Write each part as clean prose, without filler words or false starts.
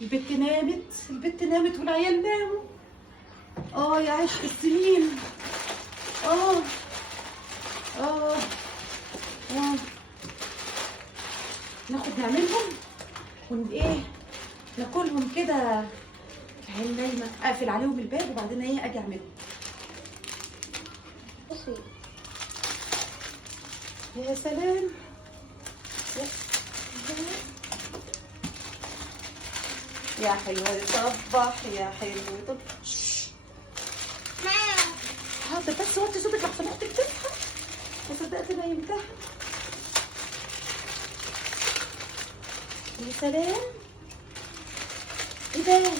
البت نامت، البت نامت والعيال ناموا. يا عشق السنين. اه اه اه ناخد نعملهم ايه، ناكلهم كده. العيال نايمه، اقفل عليهم الباب وبعدين ايه اجي اعملهم. بصي يا سلام. يا حلوة صبح يا حلوة. حاضر بس وطي صوتك لحسن اختك تصحى. ما صدقت نيمتها. يا سلام. ايه ده؟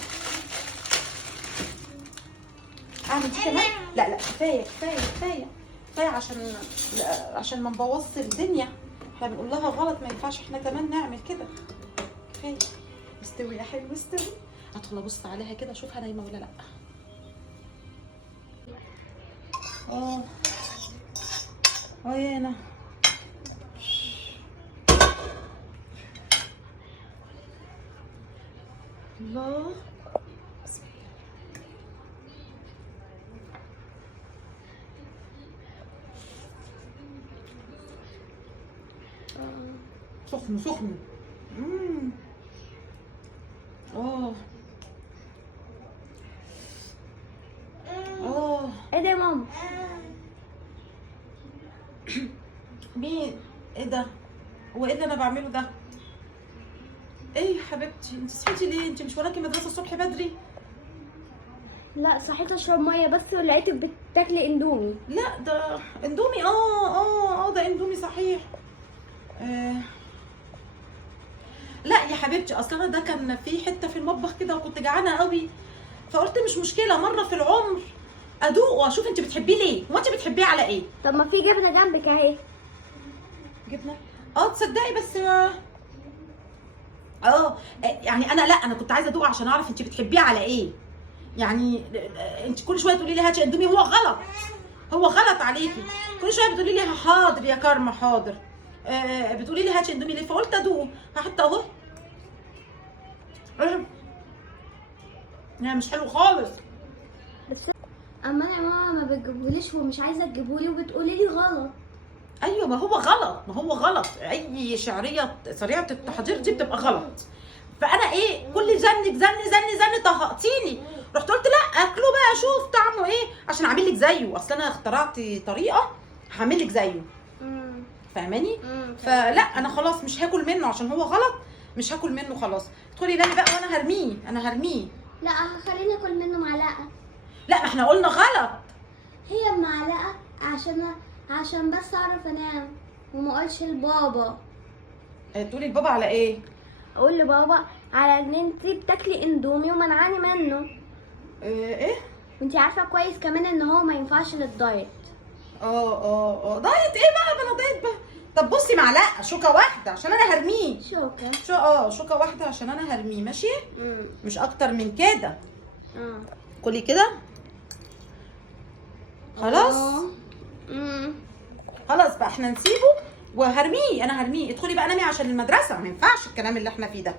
اعمل دي كمان؟ لا لا كفايه كفايه كفايه كفايه عشان ما نبوظش الدنيا. احنا بنقول لها غلط، ما ينفعش احنا كمان نعمل كده. كفايه. استوي يا حلو استوي. ادخل ابص عليها كده اشوفها نايمه ولا لا. يا انا الله. سخن سخن. ايه ده يا ماما؟ مين؟ ايه ده؟ هو ايه اللي انا بعمله ده؟ ايه يا حبيبتي انت صحيتي ليه؟ انت مش وراكي مدرسه الصبح بدري؟ لا صحيت اشرب ميه بس ولقيتك بتاكلي اندومي. لا ده اندومي. ده اندومي صحيح. لا يا حبيبتي اصل انا ده كان في حته في المطبخ كده وكنت جعانه قوي، فقلت مش مشكله مره في العمر ادوق واشوف انت بتحبيه ليه. هو انت بتحبيه على ايه؟ طب ما في جبنه جنبك اهي. جبنه؟ تصدقي بس يعني انا كنت عايزه ادوق عشان اعرف انت بتحبيه على ايه. يعني انت كل شويه تقولي لي هاتي اندومي، هو غلط، هو غلط عليكي. كل شويه بتقولي لي حاضر يا كارما حاضر. بتقولي لي هاتي اندومي ليه؟ فقلت ادوق حتى اهو. يعني مش حلو خالص. بس اما انا يا ماما ما بتجيبوليش ومش عايزه تجيبولي وبتقولي لي غلط. ايوه ما هو غلط، ما هو غلط. اي شعريه سريعه التحضير دي بتبقى غلط. فانا ايه كل زن طهقتيني. رحت قلت لا اكله بقى اشوف طعمه ايه عشان اعمل لك زيه. اصل انا اخترعت طريقه هعمل لك زيه. فاهماني؟ فلا انا خلاص مش هاكل منه عشان هو غلط. مش هاكل منه خلاص. ادخلي نامي بقى وانا هرميه. انا هرميه. لا خليني اكل منه معلقه. لا ما احنا قلنا غلط. هي معلقه عشان بس اعرف انام وما اقولش لبابا. تقولي لبابا على ايه؟ اقول لبابا على ان انتي بتاكلي اندومي ومنعاني منه. ايه؟ وانتي عارفه كويس كمان ان هو ما ينفعش للدايت. دايت ايه بقى؟ بلا دايت بقى. طب بصي معلقه شوكه واحده عشان انا هرميه. شوكه واحده عشان انا هرميه ماشي؟ مش اكتر من كده. كلي كده خلاص. خلاص بقى احنا نسيبه وهرميه. انا هرميه. ادخلي بقى نامي عشان المدرسه. ما ينفعش الكلام اللي احنا فيه ده.